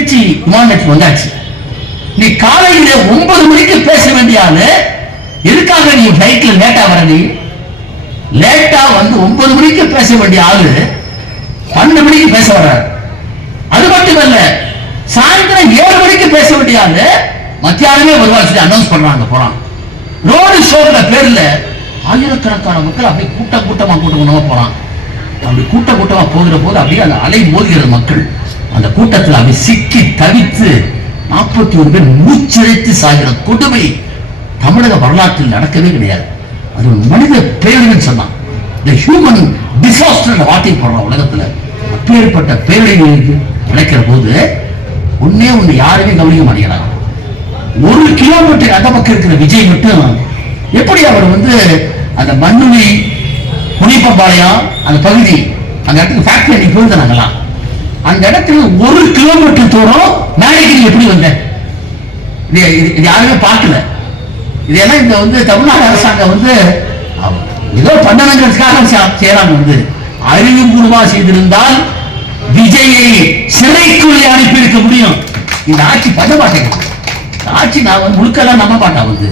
திருச்சி விமானத்தில் வந்தாச்சு. நீ காலையில 9 மணிக்கு பேச வேண்டிய ஆளு எதுக்காக நீ பிளைட்ல லேட்டா வர? நீ லேட்டா வந்து 9 மணிக்கு பேச வேண்டிய ஆளு 12 மணிக்கு பேச வர்றாரு. அது மட்டுமல்ல, சாயந்தரம் 7 மணிக்கு பேச வேண்டிய ஆளு மத்தியானமே வருவாச்சு அனௌன்ஸ் பண்றாங்க போறான். ரோடு ஷோல பேர்ல ஆயிரக்கணக்கான மக்கள் அப்படியே கூட்டமா போறான். அப்படி கூட்டமா போகிற போது அப்படியே அந்த அலை மோதுகிற மக்கள் அந்த கூட்டத்தில் அப்படி சிக்கி தவித்து 41 பேர் மூச்சிறைத்து சாகிற கொடுமை தமிழக வரலாற்றில் நடக்கவே கிடையாது. அது ஒரு மனித பேரிடர் சொன்னான். இந்த ஹியூமன் டிசாஸ்டர் வார்த்தை போடுறான் உலகத்துல. அப்பேற்பட்ட பேரிடர்களுக்கு நடக்கிற போது ஒண்ணு யாருமே கவனிக்க மாட்டேங்கிறாங்க. 1 கிலோமீட்டர் அந்த பக்கம் இருக்கிற விஜய் மட்டும் எப்படி அவர் வந்து அந்த மண்ணுவி புனிப்பம்பாளையம் அந்த பகுதி அந்த இடத்துக்கு ஃபேக்டரி அன்னைக்கு போயிருந்தாங்களாம். அந்த இடத்துல 1 கிலோமீட்டர் தூரம் மேடைக்கு எப்படி வந்த இது யாருமே பார்க்கல. இதெல்லாம் இந்த வந்து தமிழ்நாடு அரசாங்கம் வந்து ஏதோ பண்ணணுங்கிறதுக்காக செய்யறாங்க. வந்து அறிவுபூர்வமா செய்திருந்தால் விஜயை சிறைக்குள்ளே அனுப்பி இருக்க முடியும். இந்த ஆட்சி பண்ண மாட்டேங்குது. ஆட்சி நான் முழுக்கெல்லாம் நம்ப மாட்டேன். வந்து